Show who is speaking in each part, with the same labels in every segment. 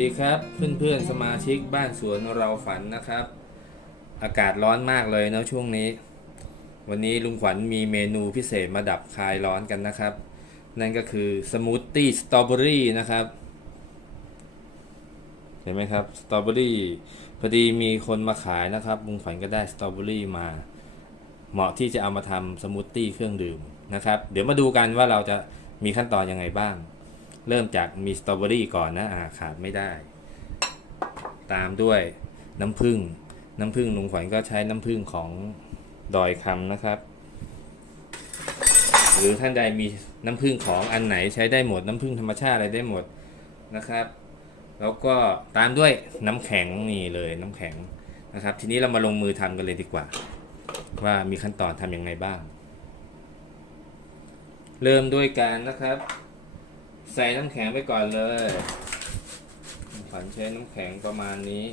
Speaker 1: ดีครับเพื่อนๆสมาชิกบ้านสวนเราฝันนะครับ อากาศร้อนมากเลยนะช่วงนี้ วันนี้ลุงขวัญมีเมนูพิเศษมาดับคลายร้อนกันนะครับ นั่นก็คือสมูทตี้สตรอเบอรี่นะครับเห็นไหมครับสตรอเบอรี่พอดีมีคนมาขายนะครับลุงขวัญก็ได้สตรอเบอรี่มา เหมาะที่จะเอามาทำสมูทตี้เครื่องดื่มนะครับ เดี๋ยวมาดูกันว่าเราจะมีขั้นตอนยังไงบ้าง เริ่มจากมีสตรอเบอรี่ก่อนนะอ่าขาดไม่ได้ ตามด้วยน้ำผึ้งน้ำผึ้งลุงขวัญก็ใช้น้ำผึ้งของดอยคำนะครับ หรือท่านใดมีน้ำผึ้งของอันไหนใช้ได้หมดน้ำผึ้งธรรมชาติอะไรได้หมดนะครับ แล้วก็ตามด้วยน้ำแข็งนี่เลยน้ำแข็งนะครับ ทีนี้เรามาลงมือทำกันเลยดีกว่า ว่ามีขั้นตอนทำยังไงบ้าง เริ่มด้วยการนะครับ ใส่น้ำแข็งไปก่อนเลยขวัญใช้น้ำแข็งประมาณนี้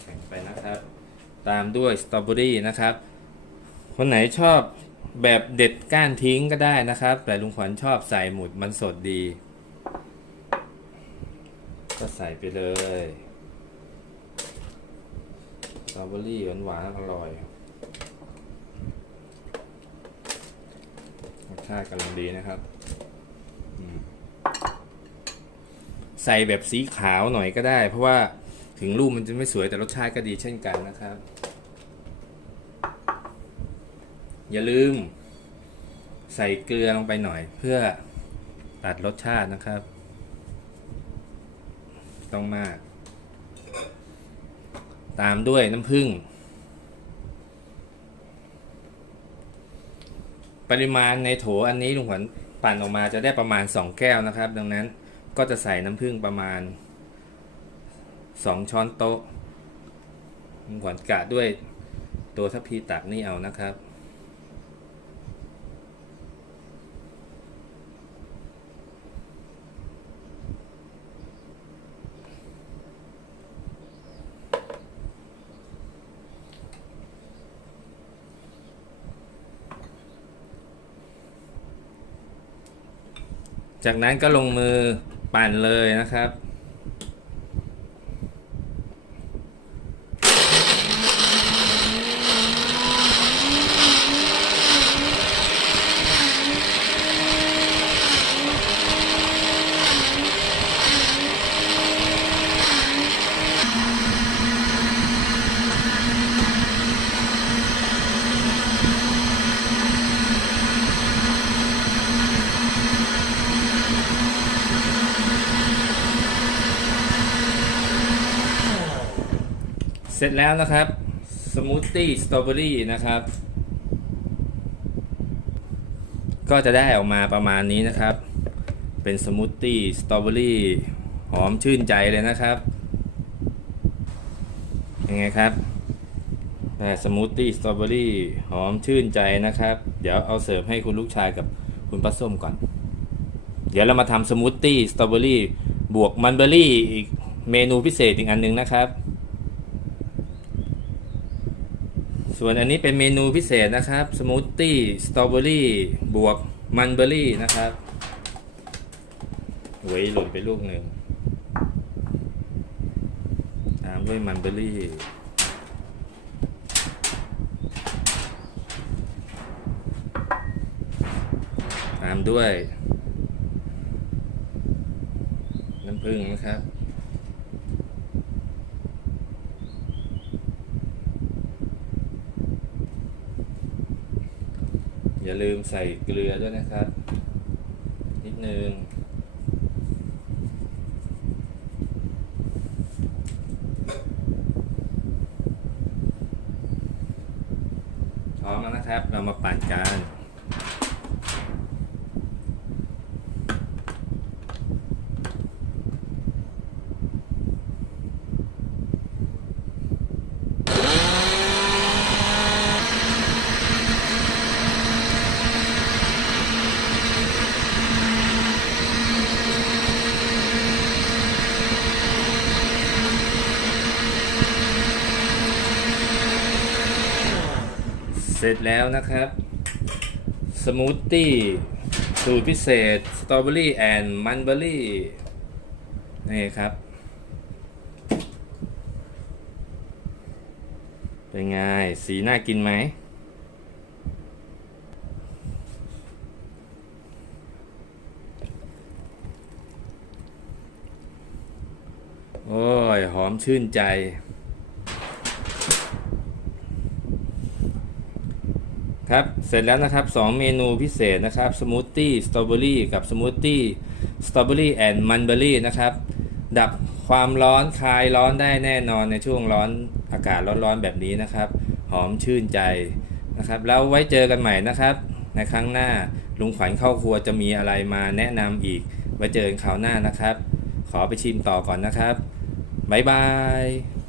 Speaker 1: แข็งไปนะครับตามด้วยสตรอเบอรี่นะครับ คนไหนชอบแบบเด็ดก้านทิ้งก็ได้นะครับ แต่ลุงขวัญชอบใส่หมุดมันสดดี ก็ใส่ไปเลยสตรอเบอรี่หวานๆอร่อยรสชาติกำลังดีนะครับ ใส่แบบสีขาวหน่อยก็ได้ เพราะว่าถึงรูปมันจะไม่สวยแต่รสชาติก็ดีเช่นกันนะครับ อย่าลืม ใส่เกลือลงไปหน่อยเพื่อตัดรสชาตินะครับ ต้องมาก ตามด้วยน้ำผึ้งปริมาณในโถอันนี้ลุงขวัญปั่นออกมาจะได้ประมาณ 2 แก้วนะครับ ดังนั้นก็จะใส่น้ำผึ้งประมาณ 2 ช้อนโต๊ะลุงขวัญกะด้วยตัวทัพพีตักนี่เอานะครับ จากนั้นก็ลงมือปั่นเลยนะครับ เสร็จแล้วนะครับ สมูทตี้สตรอเบอรี่นะครับ ก็จะได้ออกมาประมาณนี้นะครับ เป็นสมูทตี้สตรอเบอรี่หอมชื่นใจเลยนะครับ ยังไงครับสมูทตี้สตรอเบอรี่หอมชื่นใจนะครับ เดี๋ยวเอาเสิร์ฟให้คุณลูกชายกับคุณป้าส้มก่อน เดี๋ยวเรามาทำสมูทตี้สตรอเบอรี่บวกมันเบอรี่อีกเมนูพิเศษอีกอันหนึงนะครับ ส่วนอันนี้เป็นเมนูพิเศษนะครับ สมูทตี้ สตรอเบอรี่ บวก มันเบอรี่นะครับหวยหล่นไปลูกหนึ่ง ตามด้วยมันเบอรี่ ตามด้วย น้ำผึ้งนะครับ อย่าลืมใส่เกลือด้วยนะครับ นิดนึงพร้อมแล้วนะครับ เรามาปั่นกัน เสร็จแล้วนะครับ สมูทตี้สูตรพิเศษสตรอเบอรี่แอนด์มันเบอรี่นี่ครับ เป็นไง สีน่ากินไหม โอ้ย หอมชื่นใจ ครับ เสร็จแล้วนะครับ 2 เมนูพิเศษนะครับสมูทตี้สตรอเบอรี่กับสมูทตี้สตรอเบอรี่แอนด์มันเบอรี่นะครับ ดับความร้อนคลายร้อนได้แน่นอนในช่วงร้อนอากาศร้อนๆแบบนี้นะครับ หอมชื่นใจนะครับ แล้วไว้เจอกันใหม่นะครับ ในครั้งหน้าลุงขวัญเข้าครัวจะมีอะไรมาแนะนำอีก ไว้เจอกันคราวหน้านะครับ ขอไปชิมต่อก่อนนะครับบ๊ายบาย